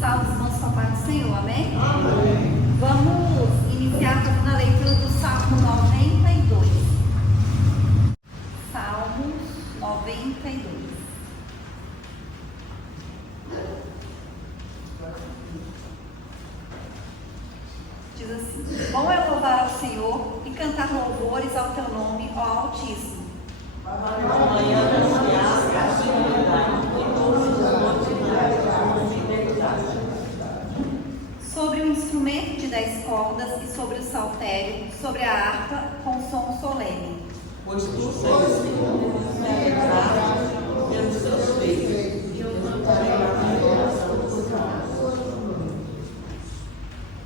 salve os irmãos com a paz do Senhor, amém? Amém. Vamos iniciar fazendo a leitura do Salmo 92. Salmos 92. Diz assim: bom é louvar ao Senhor e cantar louvores ao teu nome, ó Altíssimo. Sobre o instrumento de 10 cordas e sobre o saltério, sobre a harpa com som solene. Pois tu, Senhor, pelos teus feitos, e eu cantarei a revelação do teu nome.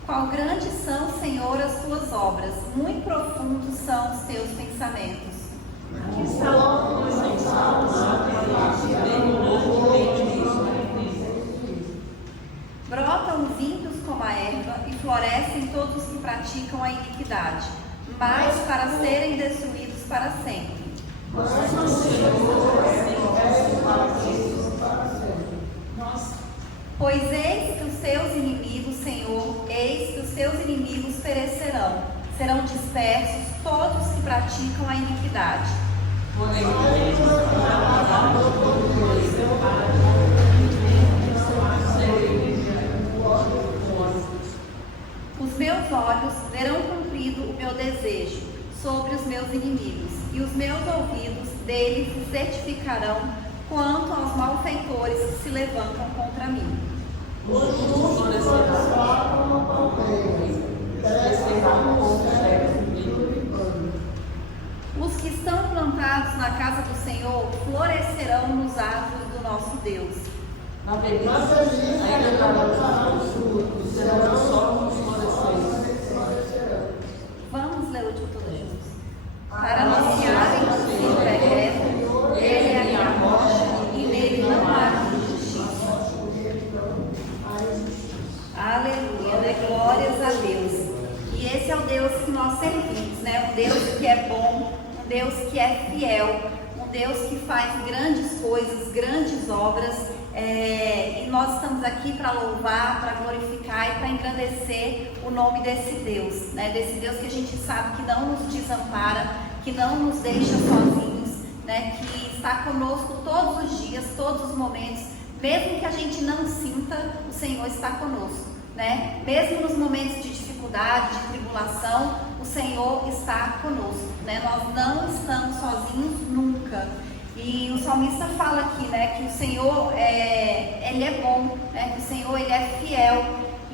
Qual grandes são, Senhor, as tuas obras, muito profundos são os teus pensamentos. Que salmos em salmos, bem louco, bem Brotam os ímpios como a erva e florescem todos os que praticam a iniquidade, mas para serem destruídos para sempre. Pois eis que os teus inimigos, Senhor, eis que os teus inimigos perecerão, serão dispersos todos que praticam a iniquidade. Os meus olhos verão cumprido o meu desejo sobre os meus inimigos, e os meus ouvidos deles se certificarão quanto aos malfeitores que se levantam contra mim. Os que estão plantados na casa do Senhor florescerão nos árvores do nosso Deus. Na velhice, ainda trabalharão os frutos, serão só os florescentes. Vamos ler o último juntos. Para anunciarem que o Senhor é reto, Ele é a minha rocha e nele não há injustiça. Aleluia, né? Glórias a Deus. E esse é o Deus que nós servimos, né? Um Deus que é bom, um Deus que é fiel, um Deus que faz grandes coisas, grandes obras. E nós estamos aqui para louvar, para glorificar e para engrandecer o nome desse Deus, né? Desse Deus que a gente sabe que não nos desampara, que não nos deixa sozinhos, né? Que está conosco todos os dias, todos os momentos, mesmo que a gente não sinta, o Senhor está conosco, né? Mesmo nos momentos de dificuldade, de tribulação, o Senhor está conosco, né? Nós não estamos sozinhos nunca. E o salmista fala aqui, né, que o Senhor Ele é bom, né, que o Senhor Ele é fiel,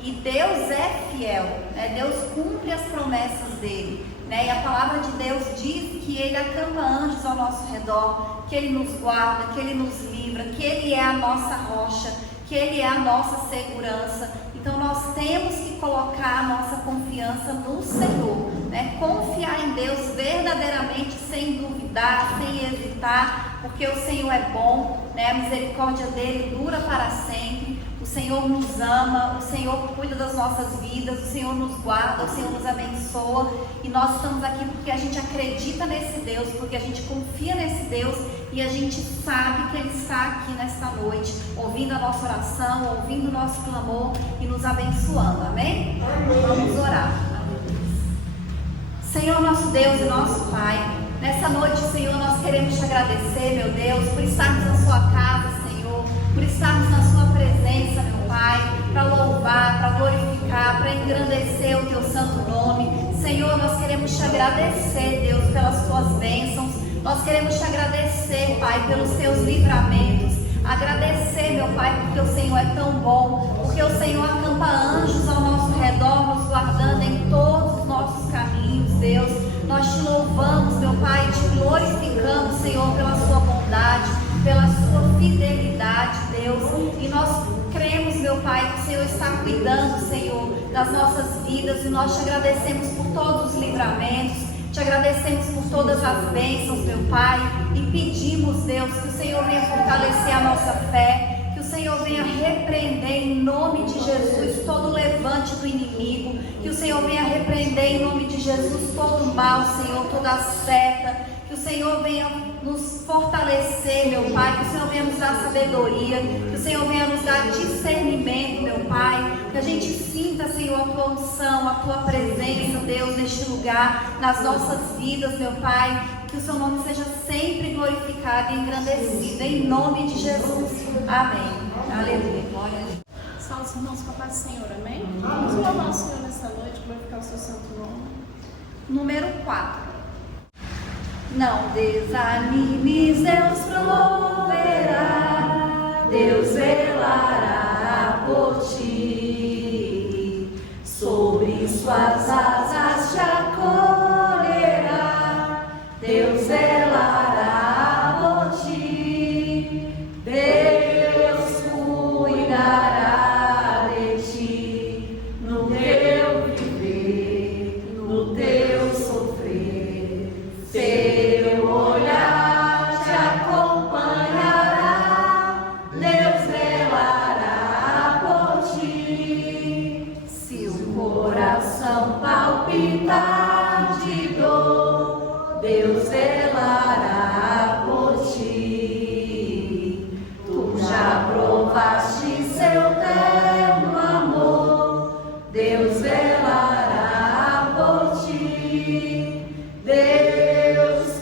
e Deus é fiel, né, Deus cumpre as promessas dele, né, e a palavra de Deus diz que Ele acampa anjos ao nosso redor, que Ele nos guarda, que Ele nos livra, que Ele é a nossa rocha, que Ele é a nossa segurança. Então nós temos que colocar a nossa confiança no Senhor, né? Confiar em Deus verdadeiramente, sem duvidar, sem hesitar, porque o Senhor é bom, né? A misericórdia dele dura para sempre. O Senhor nos ama, o Senhor cuida das nossas vidas, o Senhor nos guarda, o Senhor nos abençoa, e nós estamos aqui porque a gente acredita nesse Deus, porque a gente confia nesse Deus, e a gente sabe que Ele está aqui nesta noite, ouvindo a nossa oração, ouvindo o nosso clamor e nos abençoando, amém? Vamos orar. Senhor, nosso Deus e nosso Pai, nessa noite, Senhor, nós queremos te agradecer, meu Deus, por estarmos na sua casa, Senhor, por estarmos na sua presença, meu Pai, para louvar, para glorificar, para engrandecer o teu santo nome. Senhor, nós queremos te agradecer, Deus, pelas tuas bênçãos. Nós queremos te agradecer, Pai, pelos teus livramentos. Agradecer, meu Pai, porque o Senhor é tão bom, porque o Senhor acampa anjos ao nosso redor, nos guardando em todos os nossos caminhos, Deus. Nós te louvamos, meu Pai, te glorificamos, Senhor, pela sua bondade, pela sua fidelidade, Deus. E nós cremos, meu Pai, que o Senhor está cuidando, Senhor, das nossas vidas, e nós te agradecemos por todos os livramentos. Te agradecemos por todas as bênçãos, meu Pai, e pedimos, Deus, que o Senhor venha fortalecer a nossa fé, que o Senhor venha repreender em nome de Jesus todo levante do inimigo, que o Senhor venha repreender em nome de Jesus todo o mal, Senhor, toda a seta, que o Senhor venha nos fortalecer, meu Pai, que o Senhor venha nos dar sabedoria, que o Senhor venha nos dar discernimento, meu Pai. unção, a tua presença, Deus, neste lugar, nas nossas vidas, meu Pai. Que o seu nome seja sempre glorificado e engrandecido, em nome de Jesus. Amém. Aleluia. Glória a Deus. Salve os irmãos com a paz do Senhor, amém? Vamos louvar o Senhor nessa noite, glorificar o seu santo nome. Número 4. Não desanimes, Deus proverá, Deus zelará por ti, sobre suas asas te acolherá, Deus zelará por ti, Deus cuidará de ti, no teu viver, no teu sofrer, teu olhar te acompanhará, Deus velará por ti. Se o coração palpitar de dor, Deus velará por ti. Tu já provaste seu terno amor, Deus velará por ti. Deus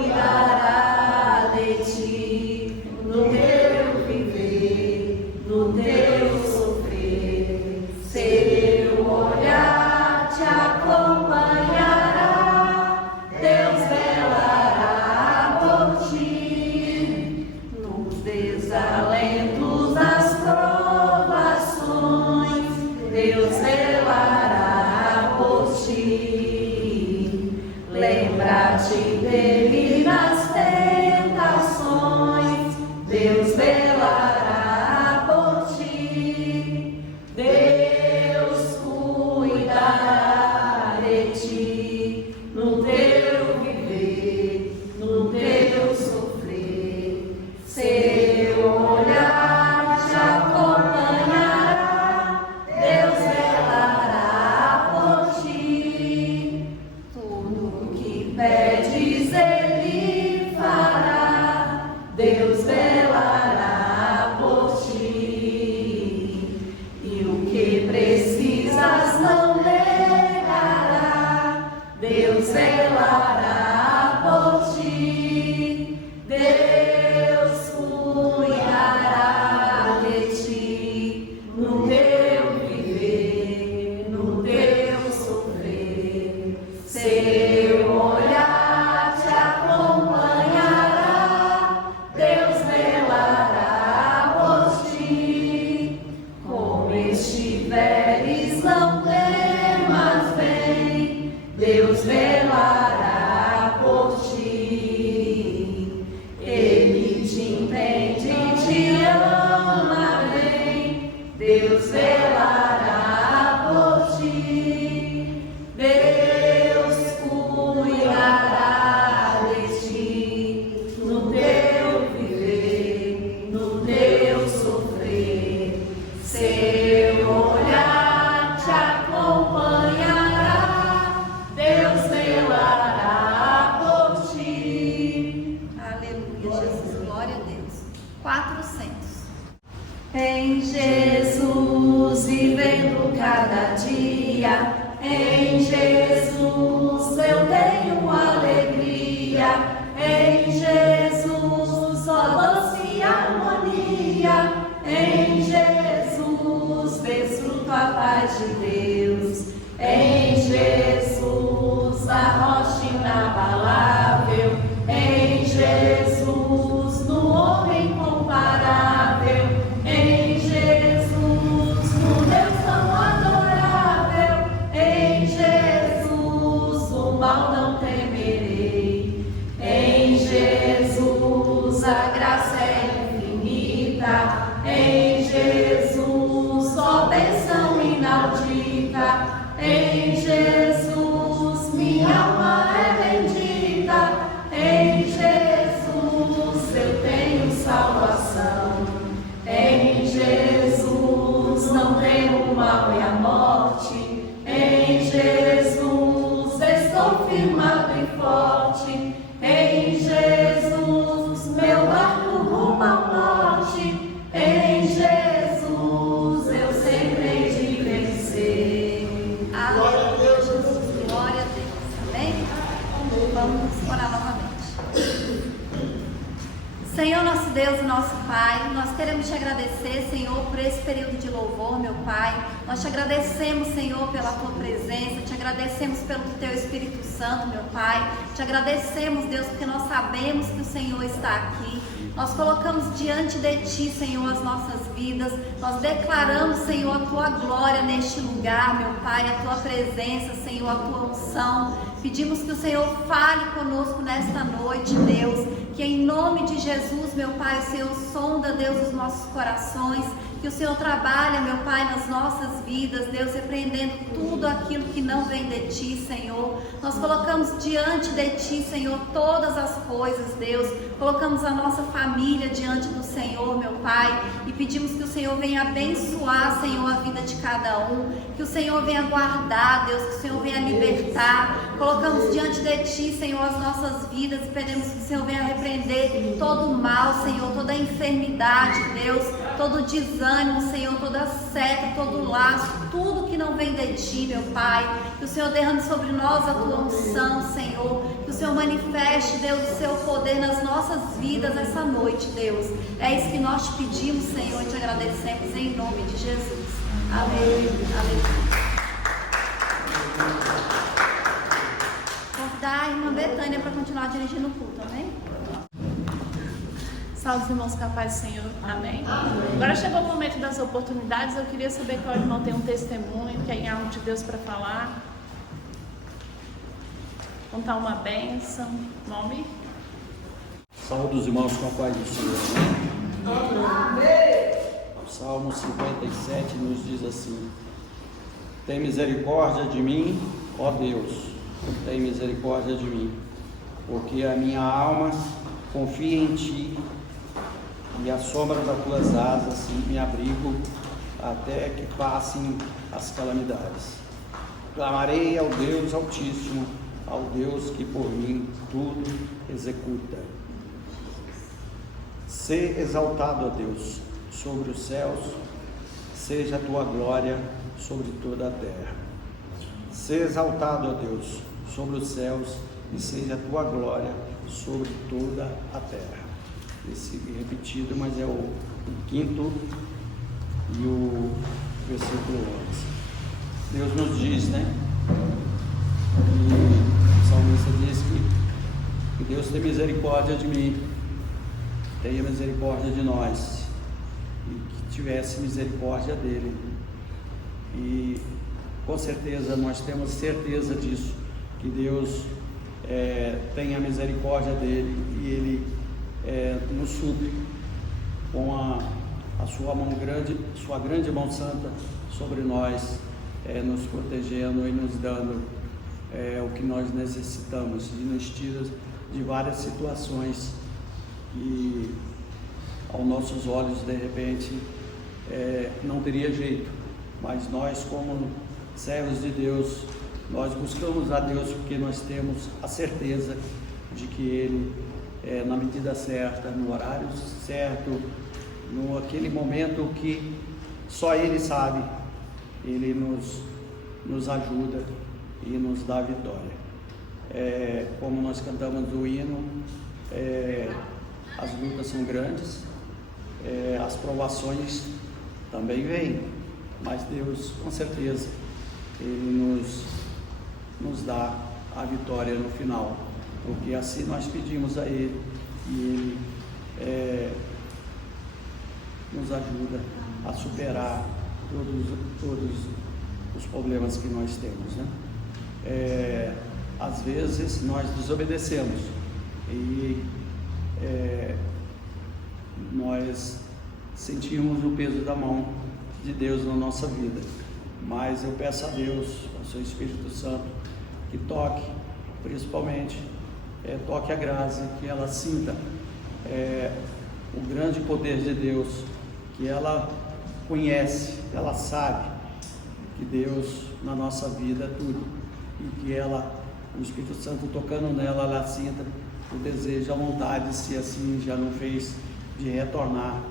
cuidará de ti, no teu viver, no teu sofrer. Seu olhar te acompanhará, Deus velará por ti. Nos desalentos, nas provações, Deus velará por ti. Lembra-te dele nas tentações, Deus velará por ti. Deus cuidará de ti, no teu viver, no teu sofrer. Seu olhar te acompanhará, Deus velará por ti. Tudo que pedes ele fará, Deus velará por ti. E o que precisas não negará, Deus velará por ti. Deus cuidará de ti, no teu viver, no teu sofrer. Seu olhar te acompanhará, Deus velará por ti. Como estiveres, não temas, vem, Deus velará por ti. Ele te entende, te ama, vem, Deus velará por ti. Deus cuidará de ti, no teu viver, no teu sofrer. Seu olhar te acompanhará, Deus velará por ti. Aleluia, Jesus, glória a Deus. 400. Em Jesus, vivendo cada dia, em Jesus eu tenho alegria, em Jesus, ó doce harmonia, em Jesus desfruto a paz de Deus, em Jesus a rocha inabalável, em Jesus no homem incomparável, em Jesus no Deus tão adorável, em Jesus o mal não temerei, em Jesus a graça é infinita, em Jesus ó bênção inaudita, em Jesus minha alma é bendita, em Jesus eu tenho salvação, em Jesus não temo o mal e a morte, em Jesus estou firmado e forte, em Jesus meu barco rumo ao norte, em Jesus eu sempre hei de vencer, agradecer, Senhor, por esse período de louvor, meu Pai. Nós te agradecemos, Senhor, pela tua presença, te agradecemos pelo teu Espírito Santo, meu Pai. Te agradecemos, Deus, porque nós sabemos que o Senhor está aqui. Nós colocamos diante de Ti, Senhor, as nossas vidas. Nós declaramos, Senhor, a Tua glória neste lugar, meu Pai, a Tua presença, Senhor, a Tua unção. Pedimos que o Senhor fale conosco nesta noite, Deus. Que em nome de Jesus, meu Pai, o Senhor sonda, Deus, os nossos corações. Que o Senhor trabalha, meu Pai, nas nossas vidas, Deus, repreendendo tudo aquilo que não vem de Ti, Senhor. Nós colocamos diante de Ti, Senhor, todas as coisas, Deus. Colocamos a nossa família diante do Senhor, meu Pai, e pedimos que o Senhor venha abençoar, Senhor, a vida de cada um. Que o Senhor venha guardar, Deus, que o Senhor venha libertar. Colocamos diante de Ti, Senhor, as nossas vidas e pedimos que o Senhor venha repreender todo o mal, Senhor, toda a enfermidade, Deus, todo desânimo, Senhor, toda seta, todo laço, tudo que não vem de Ti, meu Pai. Que o Senhor derrame sobre nós a Tua unção, Senhor. Que o Senhor manifeste, Deus, o Seu poder nas nossas vidas essa noite, Deus. É isso que nós te pedimos, Senhor, e te agradecemos em nome de Jesus. Amém. Aleluia. Convidar a irmã Betânia para continuar dirigindo o culto, amém? Salve os irmãos, capaz do Senhor, amém? Agora chegou o momento das oportunidades. Eu queria saber qual irmão tem um testemunho, que tem algo de Deus para falar, contar uma bênção. Nome? Saúde os irmãos com a paz do Senhor, amém? O Salmo 57 nos diz assim: tem misericórdia de mim, ó Deus, tem misericórdia de mim, porque a minha alma confia em Ti, e à sombra das Tuas asas me abrigo até que passem as calamidades. Clamarei ao Deus Altíssimo, ao Deus que por mim tudo executa. Sê exaltado, ó Deus, sobre os céus, seja a Tua glória sobre toda a terra. Sê exaltado, ó Deus, sobre os céus, e seja a Tua glória sobre toda a terra. Esse repetido, mas é o quinto e o versículo 11. Deus nos diz, né? E o salmista diz que Deus tem misericórdia de mim, tenha misericórdia de nós, e que tivesse misericórdia dele. E com certeza nós temos certeza disso, que Deus tem a misericórdia dele, e ele nos supre com a sua mão grande, sua grande mão santa sobre nós, nos protegendo e nos dando o que nós necessitamos, e nos tira de várias situações que aos nossos olhos de repente não teria jeito, mas nós, como servos de Deus, nós buscamos a Deus porque nós temos a certeza de que Ele, na medida certa, no horário certo, no aquele momento que só Ele sabe, Ele nos ajuda e nos dá a vitória. Como nós cantamos o hino, as lutas são grandes, as provações também vêm, mas Deus, com certeza, Ele nos dá a vitória no final, porque assim nós pedimos a Ele, e Ele nos ajuda a superar todos os problemas que nós temos, né? Às vezes nós desobedecemos e nós sentimos o peso da mão de Deus na nossa vida, mas eu peço a Deus, ao Seu Espírito Santo, que toque, principalmente toque a Grazi, que ela sinta o grande poder de Deus, que ela conhece, ela sabe que Deus na nossa vida é tudo, e que ela, o Espírito Santo tocando nela, ela sinta o desejo, a vontade, se assim já não fez, de retornar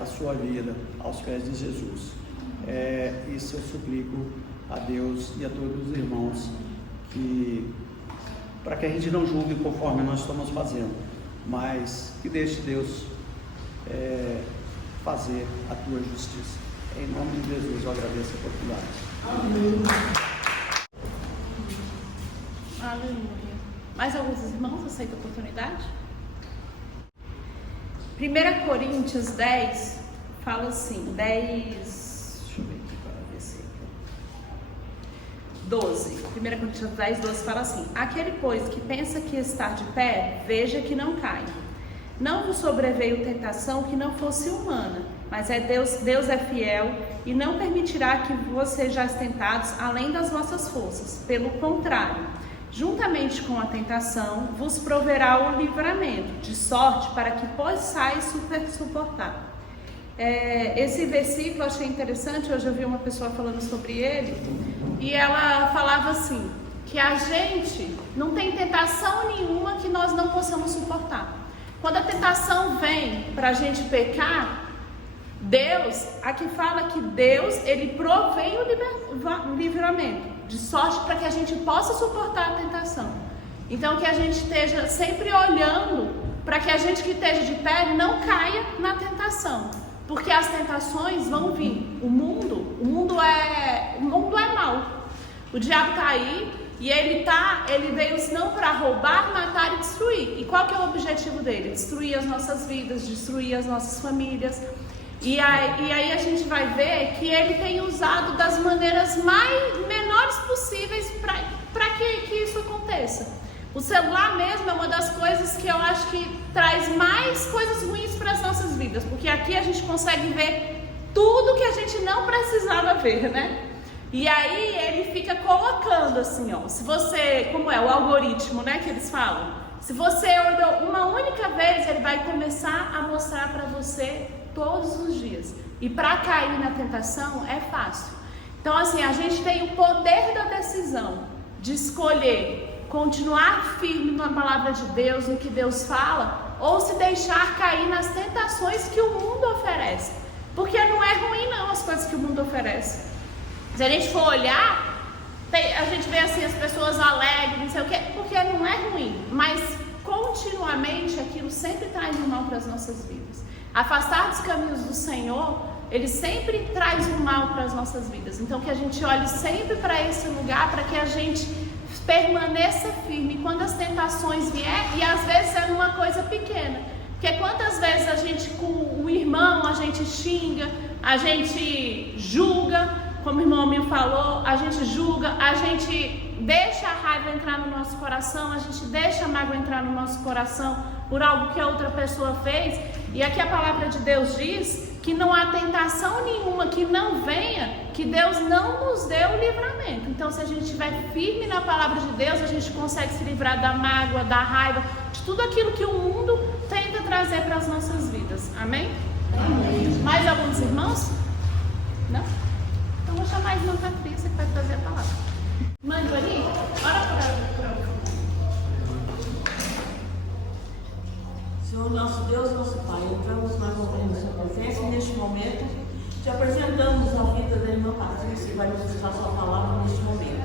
a sua vida aos pés de Jesus. Isso eu suplico a Deus e a todos os irmãos, para que a gente não julgue conforme nós estamos fazendo, mas que deixe Deus fazer a tua justiça. Em nome de Jesus, eu agradeço a oportunidade. Amém. Aleluia. Mais alguns irmãos aceitam a oportunidade? 1 Coríntios 10 fala assim, 10, deixa eu ver aqui para ver se 12. 1 Coríntios 10, 12 fala assim: aquele, pois, que pensa que está de pé, veja que não caia. Não vos sobreveio tentação que não fosse humana, mas Deus é fiel e não permitirá que vos sejais tentados além das vossas forças. Pelo contrário, juntamente com a tentação, vos proverá o livramento, de sorte para que possais suportar. Esse versículo eu achei interessante. Hoje eu vi uma pessoa falando sobre ele, e ela falava assim, que a gente não tem tentação nenhuma que nós não possamos suportar. Quando a tentação vem para a gente pecar, Deus, aqui fala que Deus, Ele provém o livramento, de sorte para que a gente possa suportar a tentação. Então que a gente esteja sempre olhando para que a gente que esteja de pé não caia na tentação, porque as tentações vão vir. O mundo é mau. O diabo está aí. E ele veio não para roubar, matar e destruir. E qual que é o objetivo dele? Destruir as nossas vidas, destruir as nossas famílias. E aí a gente vai ver que ele tem usado das maneiras menores possíveis para que isso aconteça. O celular mesmo é uma das coisas que eu acho que traz mais coisas ruins para as nossas vidas. Porque aqui a gente consegue ver tudo que a gente não precisava ver, né? E aí ele fica colocando assim, ó, se você, como é o algoritmo, né, que eles falam, se você olhou uma única vez, ele vai começar a mostrar para você todos os dias. E para cair na tentação é fácil. Então assim, a gente tem o poder da decisão de escolher continuar firme na palavra de Deus, no que Deus fala, ou se deixar cair nas tentações que o mundo oferece. Porque não é ruim não as coisas que o mundo oferece. Se a gente for olhar, a gente vê assim as pessoas alegres, não sei o quê, porque não é ruim, mas continuamente aquilo sempre traz o mal para as nossas vidas. Afastar dos caminhos do Senhor, Ele sempre traz o mal para as nossas vidas. Então que a gente olhe sempre para esse lugar, para que a gente permaneça firme quando as tentações vierem, e às vezes é uma coisa pequena. Porque quantas vezes a gente com o irmão, a gente xinga, a gente julga, como o irmão Mil falou, a gente julga, a gente deixa a raiva entrar no nosso coração, a gente deixa a mágoa entrar no nosso coração por algo que a outra pessoa fez. E aqui a palavra de Deus diz que não há tentação nenhuma que não venha, que Deus não nos dê o livramento. Então se a gente estiver firme na palavra de Deus, a gente consegue se livrar da mágoa, da raiva, de tudo aquilo que o mundo tenta trazer para as nossas vidas. Amém? Amém. Mais alguns irmãos? Não? Então vou chamar a irmã Patrícia que vai trazer a palavra. Mãe Joani, ora por ela. Senhor nosso Deus, nosso Pai, entramos mais uma vez na sua presença e neste momento te apresentamos a vida da irmã Patrícia que vai nos usar a sua palavra neste momento.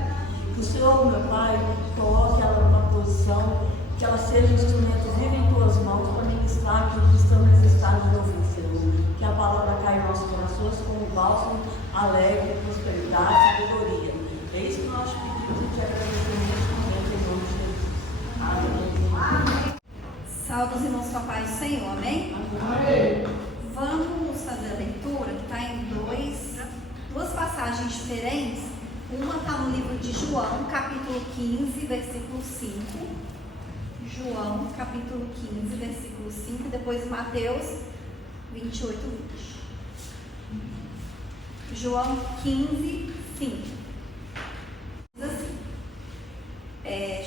Que o Senhor, meu Pai, coloque ela numa posição, que ela seja um instrumento vivo em tuas mãos para ministrar aquilo que estamos necessitados de ouvir, Senhor. Que a palavra caia em nossos corações como um bálsamo alegre, prosperidade e sabedoria. É isso que nós te pedimos e te agradecemos neste momento em nome de Jesus. Amém. Salve os irmãos com a paz do Senhor, amém? Amém. Vamos fazer a leitura que está em duas passagens diferentes. Uma está no livro de João, capítulo 15, versículo 5. João, capítulo 15, versículo 5. E depois Mateus 28, 20. João 15, 5. Diz assim.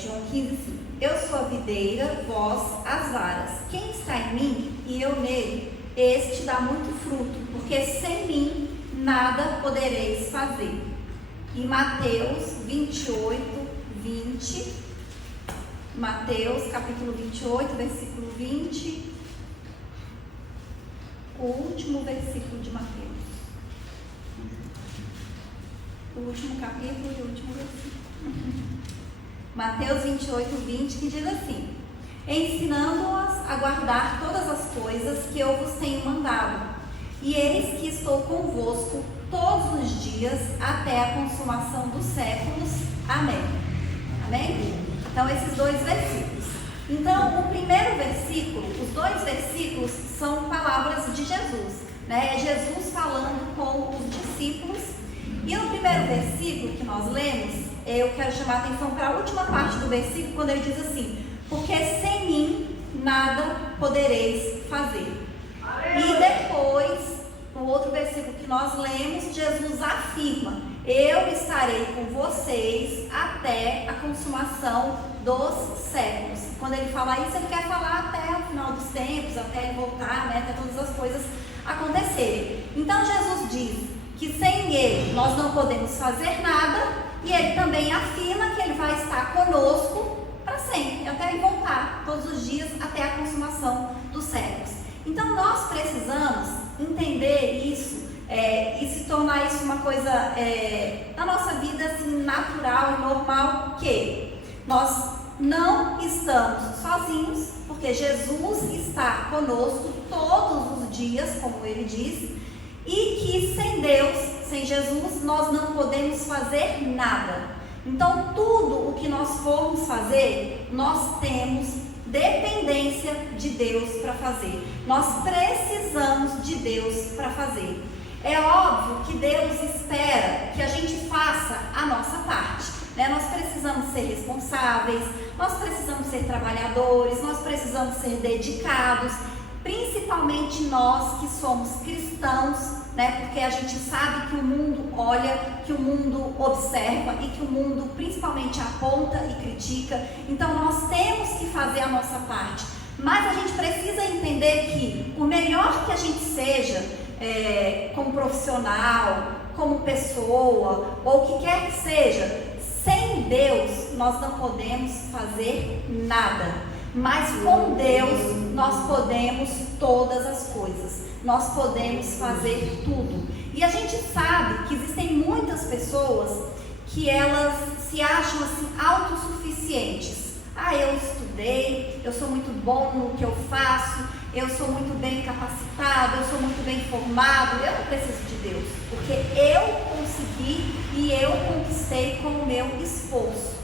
João 15, 5. Eu sou a videira, vós as varas. Quem está em mim e eu nele, este dá muito fruto, porque sem mim nada podereis fazer. E Mateus 28, 20. Mateus capítulo 28, versículo 20. O último versículo de Mateus. O último capítulo e o último versículo. Mateus 28, 20, que diz assim: ensinando-as a guardar todas as coisas que eu vos tenho mandado. e eis que estou convosco todos os dias até a consumação dos séculos. Amém. Amém? Então, esses dois versículos. Então, o primeiro versículo, os dois versículos são palavras de Jesus, né? É Jesus falando com os discípulos. E no primeiro versículo que nós lemos, eu quero chamar a atenção para a última parte do versículo, quando ele diz assim: porque sem mim nada podereis fazer. E depois, no outro versículo que nós lemos, Jesus afirma: eu estarei com vocês até a consumação dos séculos. Quando ele fala isso, ele quer falar até o final dos tempos, até ele voltar, né, até todas as coisas acontecerem. Então Jesus diz que sem ele nós não podemos fazer nada, e ele também afirma que ele vai estar conosco para sempre, até ele voltar todos os dias até a consumação dos séculos. Então nós precisamos entender isso e se tornar isso uma coisa na nossa vida assim, natural e normal, que nós não estamos sozinhos, porque Jesus está conosco todos os dias, como ele diz, e que sem Deus, sem Jesus, nós não podemos fazer nada. Então tudo o que nós formos fazer, nós temos dependência de Deus para fazer. Nós precisamos de Deus para fazer. É óbvio que Deus espera que a gente faça a nossa parte, né? Nós precisamos ser responsáveis, nós precisamos ser trabalhadores, nós precisamos ser dedicados, principalmente nós que somos cristãos, né? Porque a gente sabe que o mundo olha, que o mundo observa e que o mundo principalmente aponta e critica. Então nós temos que fazer a nossa parte, mas a gente precisa entender que o melhor que a gente seja, como profissional, como pessoa, ou o que quer que seja, sem Deus nós não podemos fazer nada. Mas com Deus nós podemos todas as coisas, nós podemos fazer tudo. E a gente sabe que existem muitas pessoas que elas se acham assim autossuficientes. Eu estudei, eu sou muito bom no que eu faço, eu sou muito bem capacitado, eu sou muito bem formado, eu não preciso de Deus, porque eu consegui e eu conquistei com o meu esforço.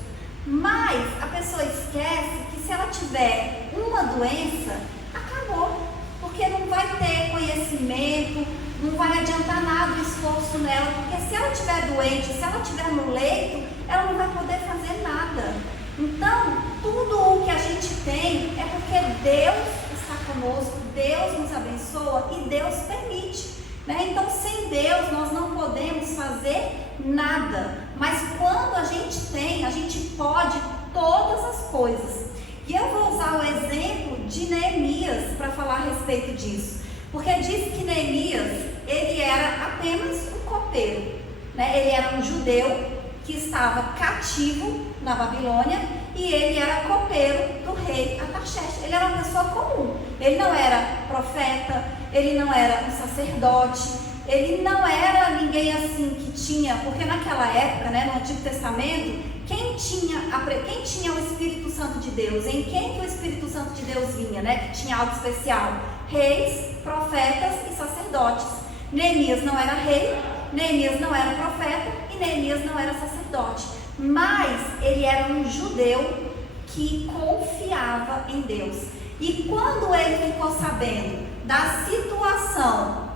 Mas a pessoa esquece que se ela tiver uma doença, acabou, porque não vai ter conhecimento, não vai adiantar nada o esforço nela, porque se ela estiver doente, se ela estiver no leito, ela não vai poder fazer nada. Então, tudo o que a gente tem é porque Deus está conosco, Deus nos abençoa e Deus permite, né? Então, sem Deus nós não podemos fazer nada, mas quando a gente tem, a gente pode todas as coisas. E eu vou usar o exemplo de Neemias para falar a respeito disso, porque diz que Neemias, ele era apenas um copeiro, né? Ele era um judeu que estava cativo na Babilônia e ele era copeiro do rei Artaxerxes. Ele era uma pessoa comum, ele não era profeta, ele não era um sacerdote, ele não era ninguém assim que tinha, porque naquela época, né, no Antigo Testamento, quem tinha o Espírito Santo de Deus? Em quem que o Espírito Santo de Deus vinha, né? Que tinha algo especial? Reis, profetas e sacerdotes. Neemias não era rei, Neemias não era profeta e Neemias não era sacerdote, mas ele era um judeu que confiava em Deus. E quando ele ficou sabendo da situação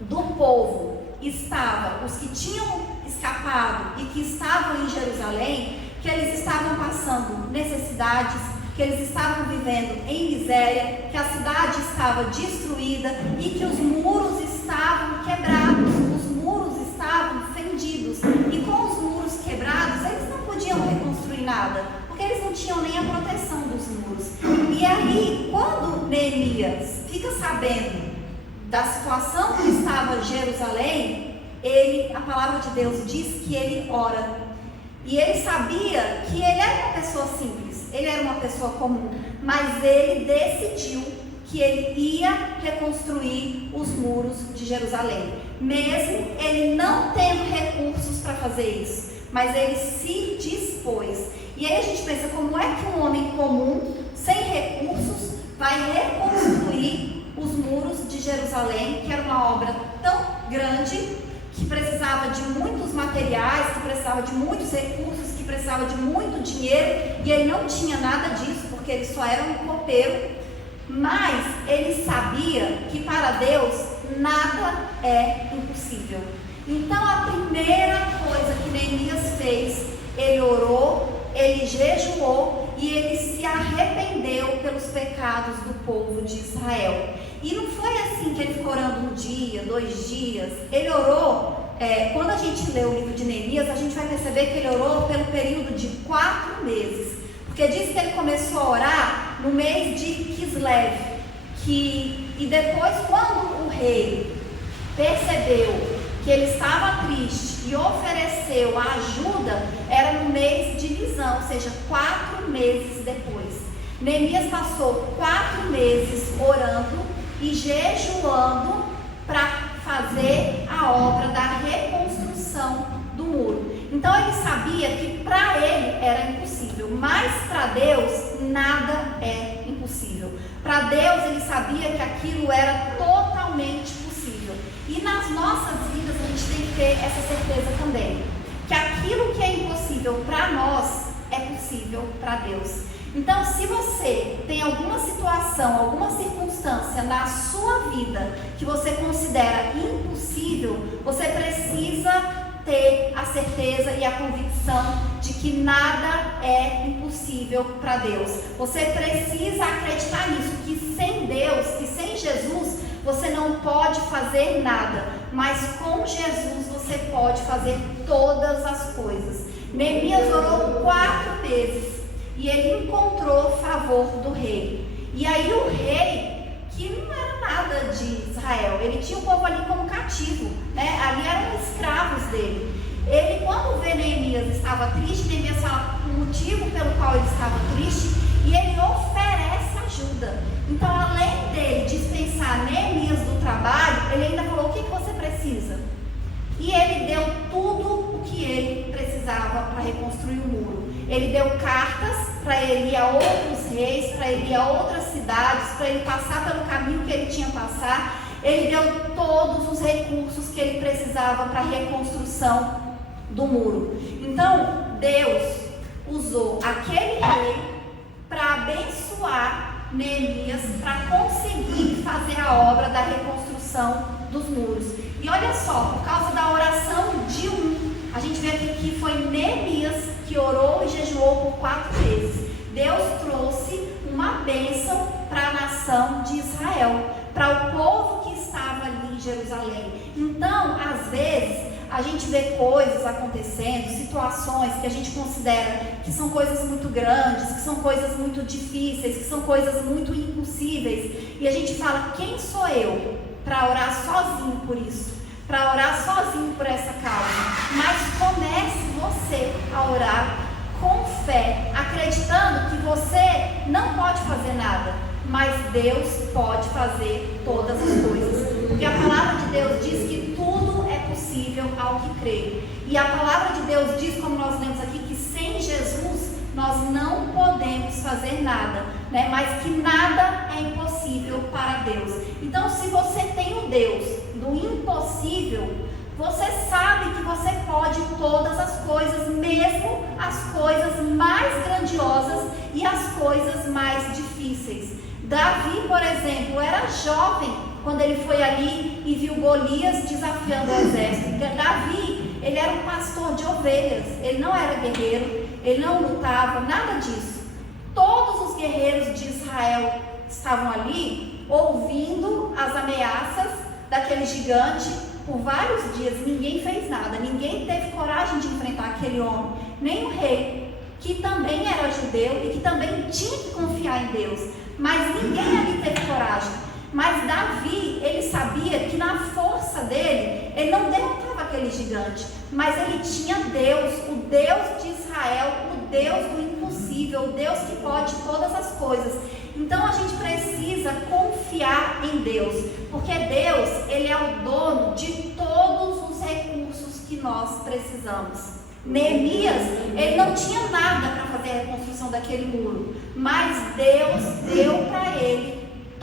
do povo, estava os que tinham escapado e que estavam em Jerusalém, que eles estavam passando necessidades, que eles estavam vivendo em miséria, que a cidade estava destruída e que os muros estavam quebrados, os muros estavam fendidos, e com os muros quebrados eles não podiam reconstruir nada, porque eles não tinham nem a proteção dos muros. E aí, quando Neemias fica sabendo da situação que estava Jerusalém, a palavra de Deus diz que ele ora. E ele sabia que ele era uma pessoa simples, ele era uma pessoa comum, mas ele decidiu que ele ia reconstruir os muros de Jerusalém, mesmo ele não tendo recursos para fazer isso, mas ele se dispôs. E aí a gente pensa, como é que um homem comum, sem recursos, vai reconstruir os dos muros de Jerusalém, que era uma obra tão grande, que precisava de muitos materiais, que precisava de muitos recursos, que precisava de muito dinheiro, e ele não tinha nada disso, porque ele só era um copeiro, mas ele sabia que para Deus nada é impossível. Então a primeira coisa que Neemias fez, ele orou, ele jejuou e ele se arrependeu pelos pecados do povo de Israel. E não foi assim que ele ficou orando 1 dia, 2 dias. Ele orou, quando a gente lê o livro de Neemias, a gente vai perceber que ele orou pelo período de 4 meses. Porque diz que ele começou a orar no mês de Kislev. E depois, quando o rei percebeu que ele estava triste e ofereceu a ajuda, era no mês de Nisan, ou seja, 4 meses depois. Neemias passou 4 meses orando e jejuando para fazer a obra da reconstrução do muro. Então ele sabia que para ele era impossível, mas para Deus nada é impossível. Para Deus ele sabia que aquilo era totalmente possível. E nas nossas vidas a gente tem que ter essa certeza também, que aquilo que é impossível para nós é possível para Deus. Então, se você tem alguma situação, alguma circunstância na sua vida que você considera impossível, você precisa ter a certeza e a convicção de que nada é impossível para Deus. Você precisa acreditar nisso, que sem Deus, que sem Jesus, você não pode fazer nada, mas com Jesus você pode fazer todas as coisas. Neemias orou 4 vezes e ele encontrou favor do rei. E aí o rei, que não era nada de Israel, ele tinha o povo ali como cativo, né? Ali eram escravos dele. Ele, quando vê Neemias estava triste, Neemias fala o motivo pelo qual ele estava triste e ele oferece ajuda. Então, além dele dispensar Neemias do trabalho, ele ainda falou: o que você precisa? E ele deu tudo o que ele precisava para reconstruir o muro. Ele deu cartas para ele ir a outros reis, para ele ir a outras cidades, para ele passar pelo caminho que ele tinha que passar. Ele deu todos os recursos que ele precisava para a reconstrução do muro. Então, Deus usou aquele rei para abençoar Neemias, para conseguir fazer a obra da reconstrução dos muros. E olha só, por causa da oração de a gente vê aqui que foi Neemias que orou e jejuou por 4 vezes. Deus trouxe uma bênção para a nação de Israel, para o povo que estava ali em Jerusalém. Então, às vezes, a gente vê coisas acontecendo, situações que a gente considera que são coisas muito grandes, que são coisas muito difíceis, que são coisas muito impossíveis. E a gente fala: quem sou eu para orar sozinho por isso? Para orar sozinho por essa causa? Mas comece você a orar com fé, acreditando que você não pode fazer nada, mas Deus pode fazer todas as coisas. Porque a palavra de Deus diz que tudo é possível ao que crê. E a palavra de Deus diz, como nós lemos aqui, que sem Jesus nós não podemos fazer nada, né? Mas que nada é impossível para Deus. Então, se você tem o Deus do impossível, você sabe que você pode todas as coisas, mesmo as coisas mais grandiosas e as coisas mais difíceis. Davi, por exemplo, era jovem quando ele foi ali e viu Golias desafiando o exército. Davi, ele era um pastor de ovelhas, ele não era guerreiro, ele não lutava, nada disso. Todos os guerreiros de Israel estavam ali ouvindo as ameaças daquele gigante por vários dias. Ninguém fez nada, ninguém teve coragem de enfrentar aquele homem, nem o rei, que também era judeu e que também tinha que confiar em Deus, mas ninguém ali teve coragem. Mas Davi, ele sabia que na força dele, ele não derrotava aquele gigante, mas ele tinha Deus, o Deus de Israel, o Deus do impossível, o Deus que pode todas as coisas. Então a gente precisa confiar em Deus, porque Deus, ele é o dono de todos os recursos que nós precisamos. Neemias, ele não tinha nada para fazer a reconstrução daquele muro, mas Deus deu para ele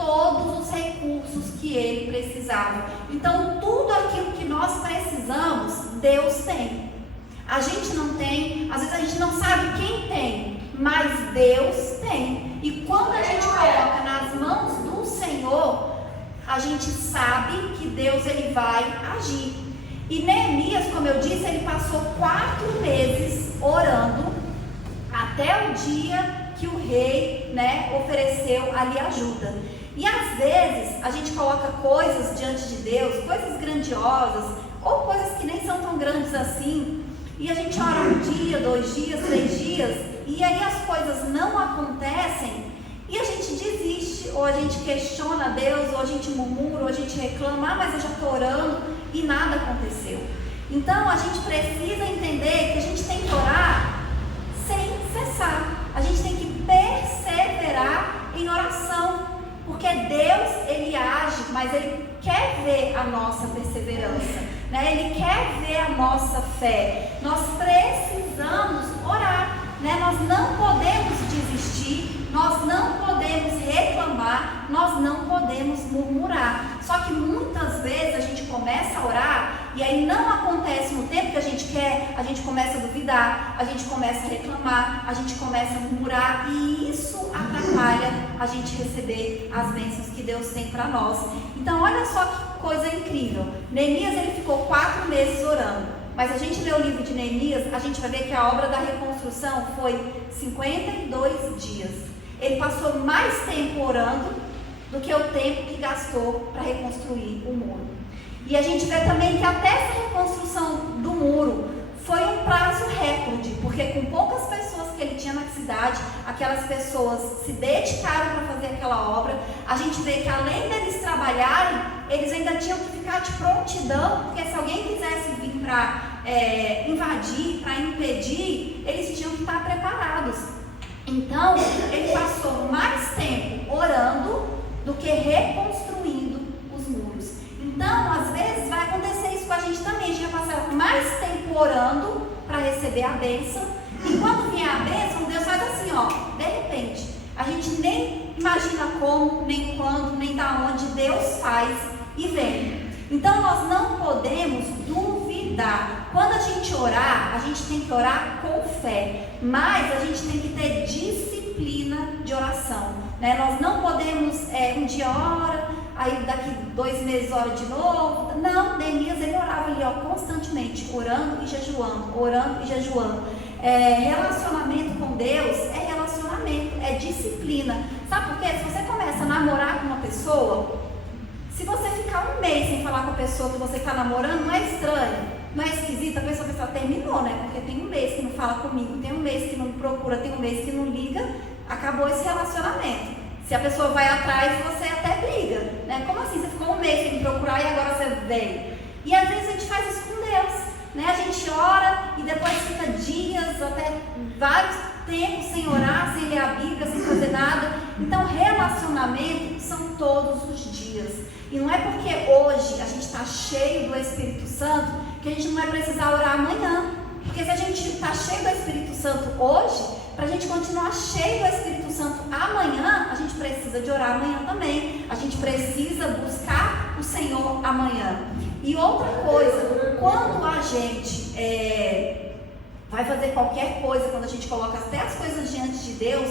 todos os recursos que ele precisava. Então, tudo aquilo que nós precisamos, Deus tem. A gente não tem, às vezes a gente não sabe quem tem, mas Deus tem. E quando a gente coloca nas mãos do Senhor, a gente sabe que Deus ele vai agir. E Neemias, como eu disse, ele passou 4 meses orando até o dia que o rei, ofereceu ali ajuda. E às vezes a gente coloca coisas diante de Deus, coisas grandiosas, ou coisas que nem são tão grandes assim, e a gente ora 1 dia, 2 dias, 3 dias, e aí as coisas não acontecem, e a gente desiste, ou a gente questiona Deus, ou a gente murmura, ou a gente reclama, mas eu já estou orando, e nada aconteceu. Então a gente precisa entender que a gente tem que orar sem cessar, a gente tem que perseverar em oração, porque Deus, ele age, mas ele quer ver a nossa perseverança, ele quer ver a nossa fé. Nós precisamos orar, nós não podemos desistir, nós não podemos reclamar, nós não podemos murmurar. Só que muitas vezes a gente começa a orar e aí não acontece no tempo que a gente quer, a gente começa a duvidar, a gente começa a reclamar, a gente começa a murmurar, e isso atrapalha a gente receber as bênçãos que Deus tem para nós. Então olha só que coisa incrível. Neemias ele ficou 4 meses orando, mas a gente lê o livro de Neemias, a gente vai ver que a obra da reconstrução foi 52 dias. Ele passou mais tempo orando do que o tempo que gastou para reconstruir o muro. E a gente vê também que até essa reconstrução do muro foi um prazo recorde, porque com poucas pessoas que ele tinha na cidade, aquelas pessoas se dedicaram para fazer aquela obra. A gente vê que além deles trabalharem, eles ainda tinham que ficar de prontidão, porque se alguém quisesse vir para invadir, para impedir, eles tinham que estar preparados. Então, ele passou mais tempo orando do que reconstruindo os muros. Então, às vezes, vai acontecer isso com a gente também. A gente vai passar mais tempo orando para receber a bênção. E quando vier a bênção, Deus faz assim, de repente. A gente nem imagina como, nem quando, nem da onde Deus faz e vem. Então, nós não podemos duvidar. Quando a gente orar, a gente tem que orar com fé. Mas a gente tem que ter disciplina de oração. Nós não podemos, um dia ora, aí daqui 2 meses ora de novo. Não, Neemias ele orava ali constantemente, orando e jejuando, orando e jejuando. Relacionamento com Deus é relacionamento, é disciplina. Sabe por quê? Se você começa a namorar com uma pessoa, se você ficar 1 mês sem falar com a pessoa que você está namorando, não é estranho, não é esquisito, a pessoa pensa, terminou, porque tem 1 mês que não fala comigo, tem 1 mês que não me procura, tem 1 mês que não liga, acabou esse relacionamento. Se a pessoa vai atrás, você até briga, Como assim? Você ficou 1 mês sem me procurar e agora você veio? E às vezes a gente faz isso com Deus, A gente ora e depois fica dias, até vários tempos sem orar, sem ler a Bíblia, sem fazer nada. Então, relacionamento são todos os dias. E não é porque hoje a gente está cheio do Espírito Santo que a gente não vai precisar orar amanhã. Porque se a gente está cheio do Espírito Santo hoje, para a gente continuar cheio do Espírito Santo amanhã, a gente precisa de orar amanhã também. A gente precisa buscar o Senhor amanhã. E outra coisa, quando a gente vai fazer qualquer coisa, quando a gente coloca até as coisas diante de Deus,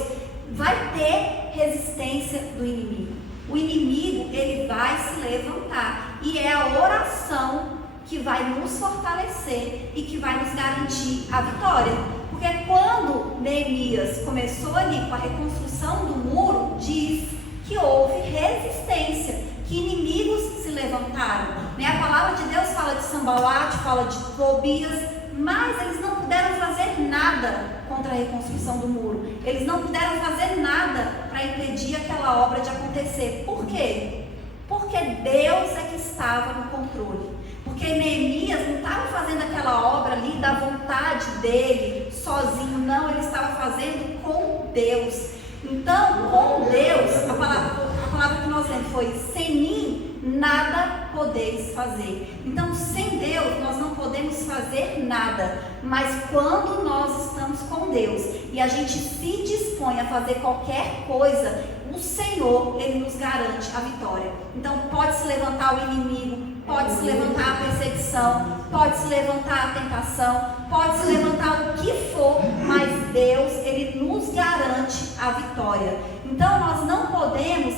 vai ter resistência do inimigo. O inimigo, ele vai se levantar. E é a oração que vai nos fortalecer e que vai nos garantir a vitória. Porque quando Neemias começou ali com a reconstrução do muro, diz que houve resistência, que inimigos se levantaram. A palavra de Deus fala de Sambalate, fala de Tobias, mas eles não puderam fazer nada contra a reconstrução do muro. Eles não puderam fazer nada para impedir aquela obra de acontecer. Por quê? Porque Deus é que estava no controle. Porque Neemias não estava fazendo aquela obra ali da vontade dele, sozinho, não, ele estava fazendo com Deus. Então, com Deus, a palavra que nós lemos foi: sem mim nada podeis fazer. Então, sem Deus nós não podemos fazer nada. Mas quando nós estamos com Deus e a gente se dispõe a fazer qualquer coisa, o Senhor, Ele nos garante a vitória. Então pode se levantar o inimigo, pode se levantar a perseguição, pode se levantar a tentação, pode se levantar o que for, mas Deus, Ele nos garante a vitória. Então nós não podemos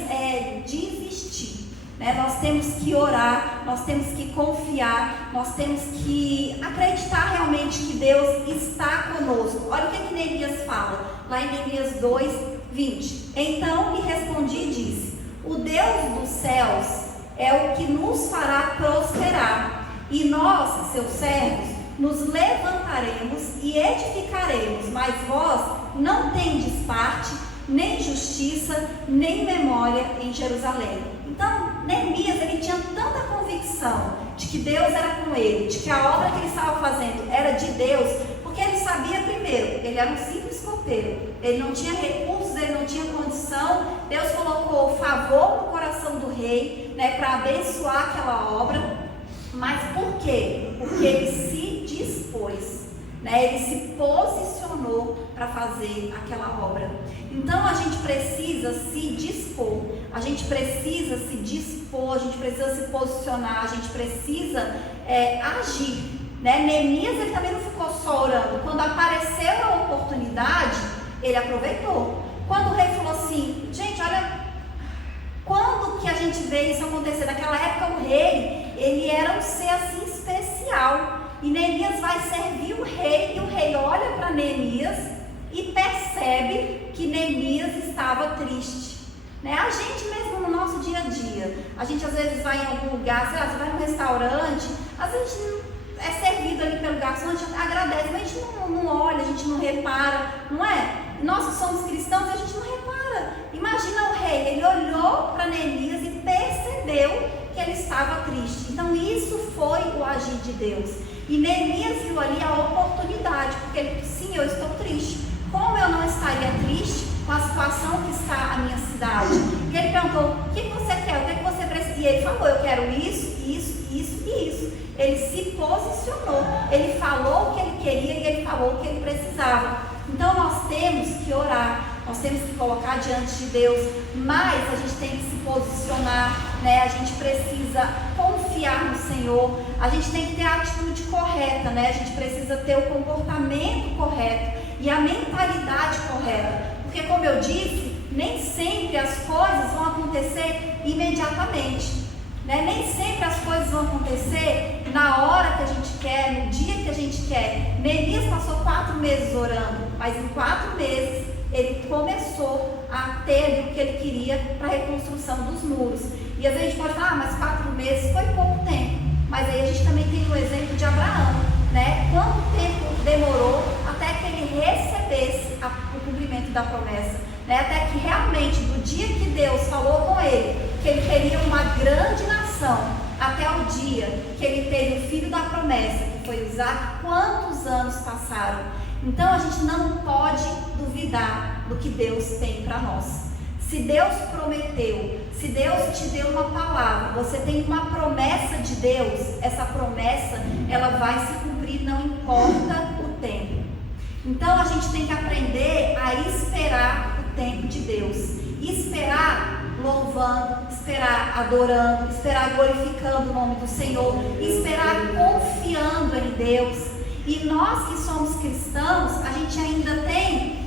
desistir, né? Nós temos que orar, nós temos que confiar, nós temos que acreditar realmente que Deus está conosco. Olha o que Neemias fala, lá em Neemias 2:20. Então lhe respondi e disse: o Deus dos céus é o que nos fará prosperar, e nós, seus servos, nos levantaremos e edificaremos, mas vós não tendes parte, nem justiça, nem memória em Jerusalém. Então, Neemias, ele tinha tanta convicção de que Deus era com ele, de que a obra que ele estava fazendo era de Deus, porque ele sabia, primeiro, ele era um simples copeiro, ele não tinha recursos, ele não tinha condição. Deus colocou favor no coração do rei, né, para abençoar aquela obra. Mas por quê? Porque ele se dispôs, né, ele se posicionou para fazer aquela obra. Então a gente precisa se dispor, a gente precisa se dispor, a gente precisa se posicionar, a gente precisa agir. Né? Neemias, ele também não ficou só orando. Quando apareceu a oportunidade, ele aproveitou. Quando o rei falou assim, gente, olha, quando que a gente vê isso acontecer? Naquela época o rei, ele era um ser assim especial, e Neemias vai servir o rei, e o rei olha para Neemias e percebe que Neemias estava triste. Né? A gente mesmo no nosso dia a dia, a gente às vezes vai em algum lugar, sei lá, você vai num restaurante, às vezes é servido ali pelo garçom, a gente agradece, mas a gente não olha, a gente não repara, não é? Nós que somos cristãos, a gente não repara. Imagina o rei, ele olhou para Neemias e percebeu que ele estava triste. Então isso foi o agir de Deus. E Neemias viu ali a oportunidade, porque ele disse, sim, eu estou triste. Como eu não estaria triste com a situação que está a minha cidade? E ele perguntou, o que você quer? O que você precisa? E ele falou, eu quero isso, isso, isso e isso. Ele se posicionou, ele falou o que ele queria e ele falou o que ele precisava. Então nós temos que orar, nós temos que colocar diante de Deus, mas a gente tem que se posicionar, né? A gente precisa confiar no Senhor, a gente tem que ter a atitude correta, né? A gente precisa ter o comportamento correto e a mentalidade correta, porque como eu disse, nem sempre as coisas vão acontecer imediatamente. Né? Nem sempre as coisas vão acontecer na hora que a gente quer, no dia que a gente quer. Neemias passou 4 meses orando, mas em 4 meses ele começou a ter o que ele queria para a reconstrução dos muros. E às vezes a gente pode falar, mas 4 meses foi pouco tempo. Mas aí a gente também tem o exemplo de Abraão, né? Quanto tempo demorou até que ele recebesse o cumprimento da promessa, né? Até que realmente, do dia que Deus falou com ele, que ele teria uma grande nação, até o dia que ele teve o filho da promessa, que foi Isaac, quantos anos passaram? Então a gente não pode duvidar do que Deus tem para nós. Se Deus prometeu, se Deus te deu uma palavra, você tem uma promessa de Deus, essa promessa, ela vai se cumprir, não importa o tempo. Então a gente tem que aprender a esperar o tempo de Deus, esperar louvando, esperar adorando, esperar glorificando o nome do Senhor, esperar confiando em Deus. E nós que somos cristãos, a gente ainda tem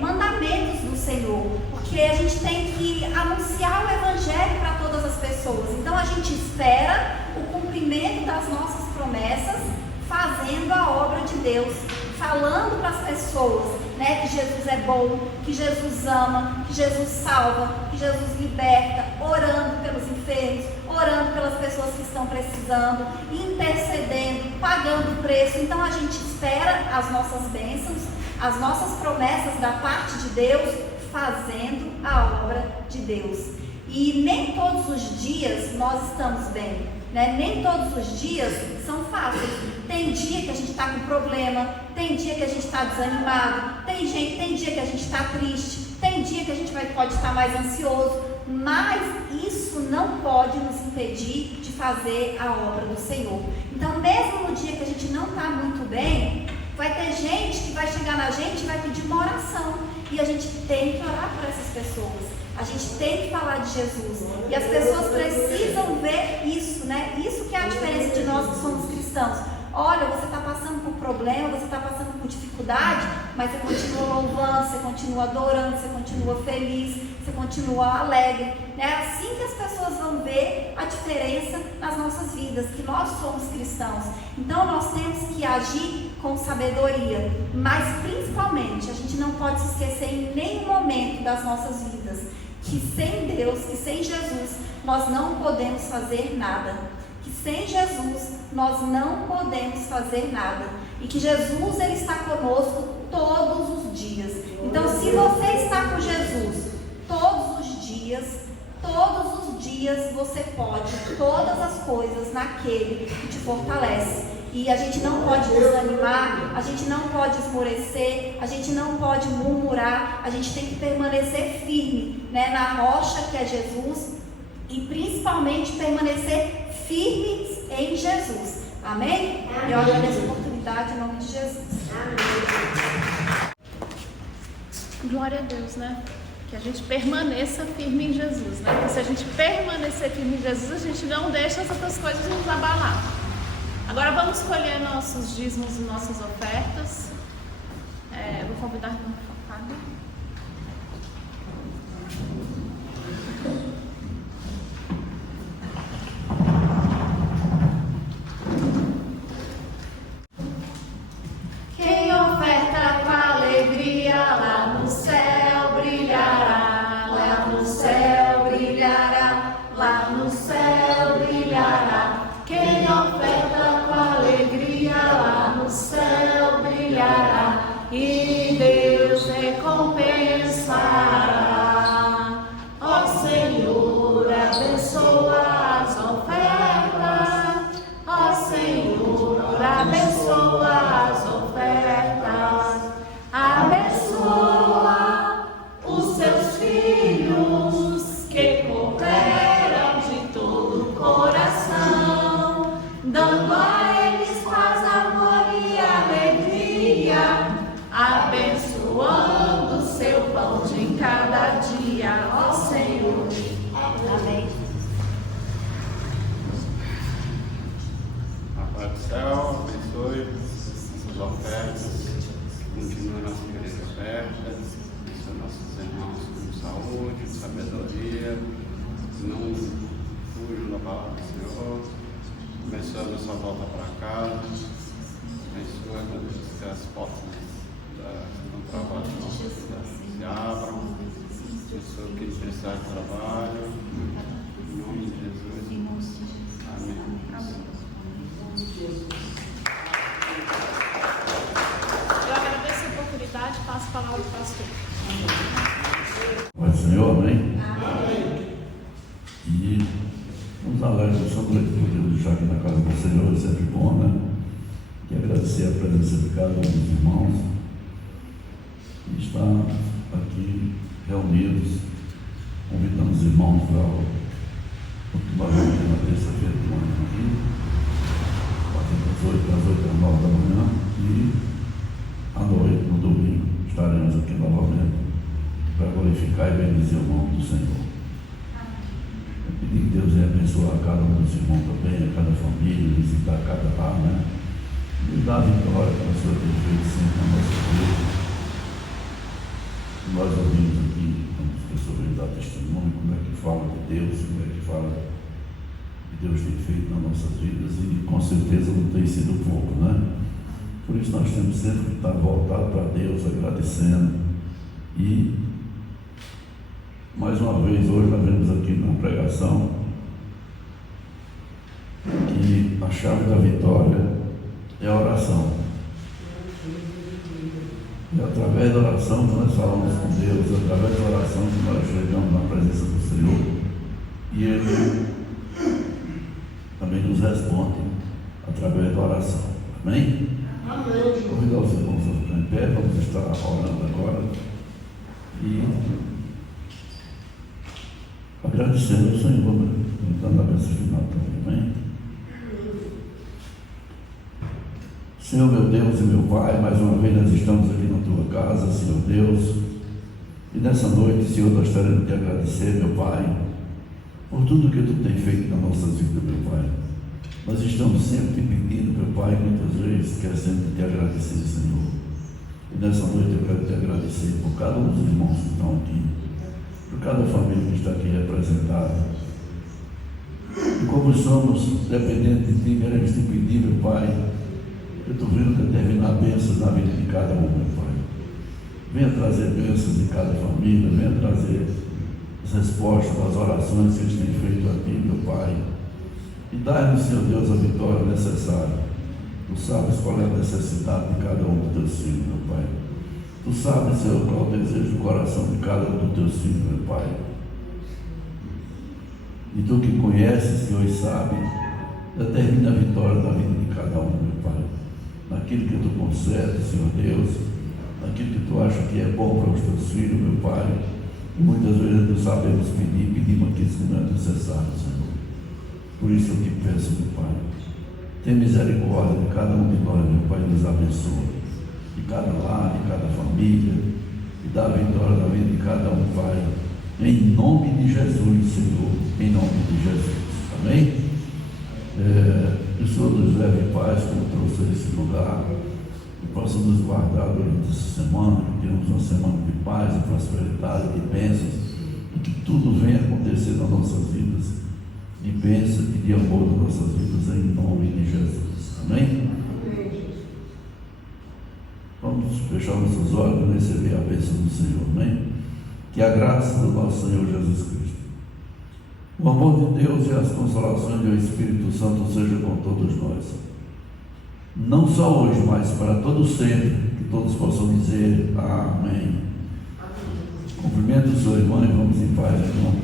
mandamentos do Senhor, porque a gente tem que anunciar o Evangelho para todas as pessoas. Então a gente espera o cumprimento das nossas promessas, fazendo a obra de Deus, falando para as pessoas, né, que Jesus é bom, que Jesus ama, que Jesus salva, que Jesus liberta, orando pelos enfermos, orando pelas pessoas que estão precisando, intercedendo, pagando o preço. Então a gente espera as nossas bênçãos, as nossas promessas da parte de Deus, fazendo a obra de Deus. E nem todos os dias nós estamos bem, né? Nem todos os dias são fáceis. Tem dia que a gente está com problema, tem dia que a gente está desanimado, tem dia que a gente está triste, tem dia que a gente pode estar mais ansioso, mas isso não pode nos impedir de fazer a obra do Senhor. Então, mesmo no dia que a gente não está muito bem, vai ter gente que vai chegar na gente e vai pedir uma oração, e a gente tem que orar por essas pessoas. A gente tem que falar de Jesus. E as pessoas precisam ver isso, né? Isso que é a diferença de nós que somos cristãos. Olha, você está passando por problema, você está passando por dificuldade, mas você continua louvando, você continua adorando, você continua feliz, você continua alegre. É assim que as pessoas vão ver a diferença nas nossas vidas, que nós somos cristãos. Então nós temos que agir com sabedoria, mas principalmente a gente não pode se esquecer em nenhum momento das nossas vidas que sem Deus, que sem Jesus, nós não podemos fazer nada. Que sem Jesus nós não podemos fazer nada, e que Jesus ele está conosco todos os dias. Então, se você está com Jesus todos os dias você pode todas as coisas naquele que te fortalece. E a gente não pode desanimar, a gente não pode esmorecer, a gente não pode murmurar, a gente tem que permanecer firme, né, na rocha que é Jesus, e principalmente permanecer firmes em Jesus. Amém? E eu agradeço a oportunidade em nome de Jesus. Amém. Glória a Deus, né? Que a gente permaneça firme em Jesus, né? Porque se a gente permanecer firme em Jesus, a gente não deixa as outras coisas nos abalar. Agora vamos escolher nossos dízimos e nossas ofertas. Vou convidar o irmão Fábio. Quem oferta com alegria lá no céu brilhará, lá no céu brilhará, lá no céu brilhará. Quem oferta com alegria lá no céu brilhará, e Deus recompensará. Ó Senhor, abençoa as ofertas. Ó Senhor, abençoa as ofertas. Abençoa os seus filhos que cooperam de todo o coração, dando a eles paz, amor e alegria, abençoando seu pão de cada dia, ó Senhor. Amém. A Pai do céu, abençoe essas ofertas, continue nossa igreja aberta, abençoe nossos irmãos com saúde, sabedoria, não fujam da palavra do Senhor, abençoe a nossa volta para casa, abençoe, meu Deus, que as portas do trabalho da nossa vida se abram, abençoe quem precisar de trabalho, em nome de Jesus, amém. Eu agradeço a oportunidade, passo a palavra para o pastor. Pai do Senhor, amém? Amém. E vamos dar a instrução do leitor de deixar aqui na casa do Senhor, é sempre bom, né? E agradecer a presença de cada um dos irmãos que estão aqui reunidos. Convidamos os irmãos para o último reunião na terça-feira do ano aqui, das 8 às 9 da manhã, e à noite, no domingo, estaremos aqui novamente para glorificar e bendizer o nome do Senhor. Eu pedi que Deus venha abençoar cada um dos irmãos também, a cada família, visitar cada lar, né? E dar a vitória que o Senhor tem feito sempre na nossa vida. Nós ouvimos aqui, quando as pessoas vêm dar testemunho, como é que fala de Deus, como é que fala que Deus tem feito nas nossas vidas, e com certeza não tem sido pouco, né? Por isso nós temos sempre que estar voltados para Deus, agradecendo. E mais uma vez hoje nós vemos aqui na pregação que a chave da vitória é a oração. E através da oração que nós falamos com Deus, através da oração que nós chegamos na presença do Senhor, e Ele também nos responde através da oração. Amém? Amém. Convidar os irmãos a ficar em pé, vamos estar orando agora e agradecendo ao Senhor, né? Dando a bênção final também. Amém? Senhor, meu Deus e meu Pai, mais uma vez nós estamos aqui na Tua casa, Senhor Deus, E nessa noite, Senhor, nós queremos te agradecer, meu Pai, por tudo que Tu tem feito na nossa vida, meu Pai. Nós estamos sempre te pedindo, meu Pai, muitas vezes querendo te agradecer, Senhor. E nessa noite eu quero te agradecer por cada um dos irmãos que estão aqui, por cada família que está aqui representada. E como somos dependentes de Ti, queremos te pedir, meu Pai, que Tu venha determinar bênçãos na vida de cada um, meu Pai. Venha trazer bênçãos de cada família, venha trazer as respostas às orações que eles têm feito a Ti, meu Pai. E dai-nos, Senhor Deus, a vitória necessária. Tu sabes qual é a necessidade de cada um dos Teus filhos, meu Pai. Tu sabes, Senhor, qual é o desejo do coração de cada um dos Teus filhos, meu Pai. E Tu que conheces, Senhor, e sabe, determina a vitória da vida de cada um, meu Pai. Naquilo que Tu concedes, Senhor Deus, naquilo que Tu acha que é bom para os Teus filhos, meu Pai. E muitas vezes não sabemos pedir, pedimos aquilo que não é necessário, Senhor. Por isso eu te peço, meu Pai, tenha misericórdia de cada um de nós, meu Pai, nos abençoe. De cada lar, de cada família, e dá a vitória da vida de cada um, Pai. Em nome de Jesus, Senhor, em nome de Jesus. Amém? Que o Senhor nos leve em paz, como trouxe a esse lugar, e possa nos guardar durante essa semana, que tenhamos uma semana de paz, de prosperidade, de bênçãos, e que tudo venha acontecer nas nossas vidas, de bênção e de amor nas nossas vidas, em nome de Jesus. Amém? Vamos fechar nossos olhos e receber a bênção do Senhor. Amém? Que a graça do nosso Senhor Jesus Cristo, o amor de Deus e as consolações do Espírito Santo sejam com todos nós. Não só hoje, mas para todo sempre, que todos possam dizer amém. Cumprimento sua irmã e vamos em paz, em nome